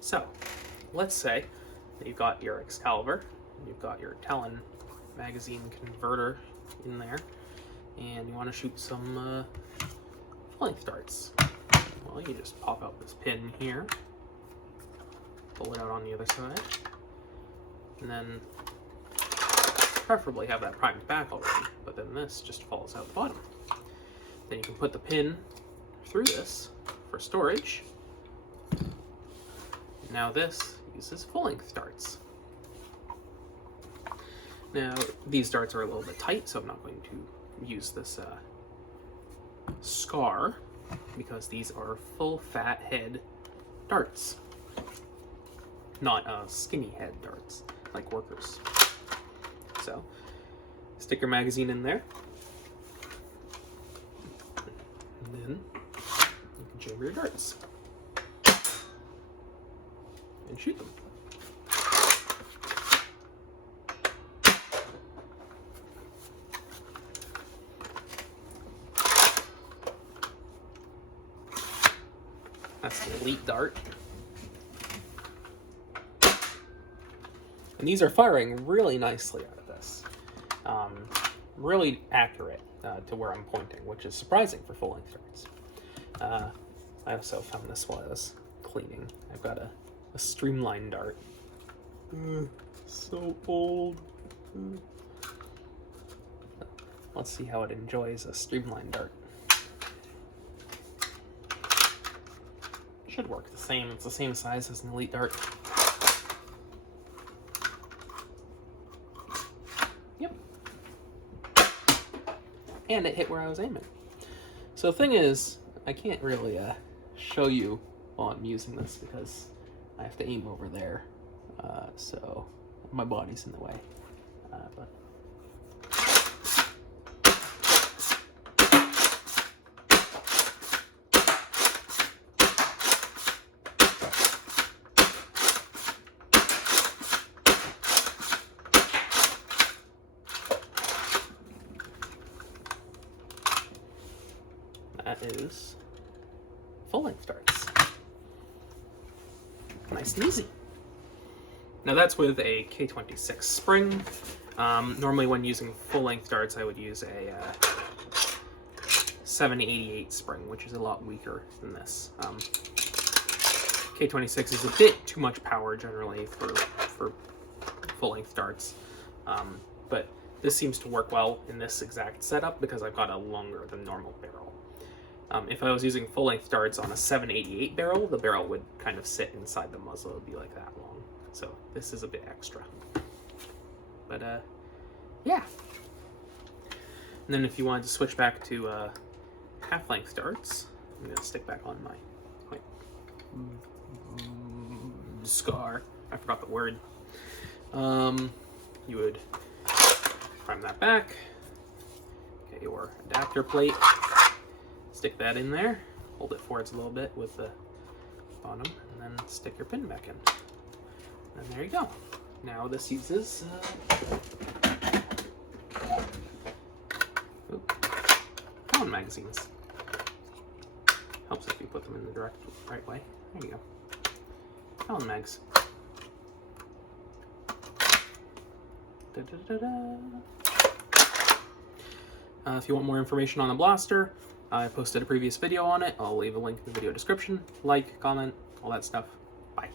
So, let's say that you've got your Excalibur, you've got your Talon magazine converter in there, and you want to shoot some full-length darts. Well, you just pop out this pin here, pull it out on the other side, and then preferably have that primed back already, but then this just falls out the bottom. Then you can put the pin through this for storage. Now this uses full-length darts. Now these darts are a little bit tight, so I'm not going to use this scar, because these are full fat head darts, not skinny head darts like workers. So stick your magazine in there, and then you can chamber your darts and shoot them. That's the Elite Dart. And these are firing really nicely out of this. Really accurate to where I'm pointing, which is surprising for full-length darts. I also found this while I was cleaning. I've got a streamline dart. So old. Let's see how it enjoys a streamline dart. Should work the same. It's the same size as an Elite Dart. Yep. And it hit where I was aiming. So the thing is, I can't really show you while I'm using this because I have to aim over there. So my body's in the way. But that is full-length darts. Nice and easy. Now that's with a K26 spring. Normally when using full-length darts, I would use a 788 spring, which is a lot weaker than this. K26 is a bit too much power generally for full-length darts, but this seems to work well in this exact setup because I've got a longer than normal barrel. If I was using full-length darts on a 788 barrel, the barrel would kind of sit inside the muzzle. It would be like that long. So this is a bit extra. But yeah. And then if you wanted to switch back to half-length darts, I'm going to stick back on my scar. I forgot the word. You would prime that back, get your adapter plate, stick that in there, hold it forwards a little bit with the bottom, and then stick your pin back in. And there you go. Now this uses Talon magazines. Helps if you put them in the right way. There you go. Talon mags. Da, da, da, da. If you want more information on the blaster, I posted a previous video on it. I'll leave a link in the video description. Like, comment, all that stuff. Bye.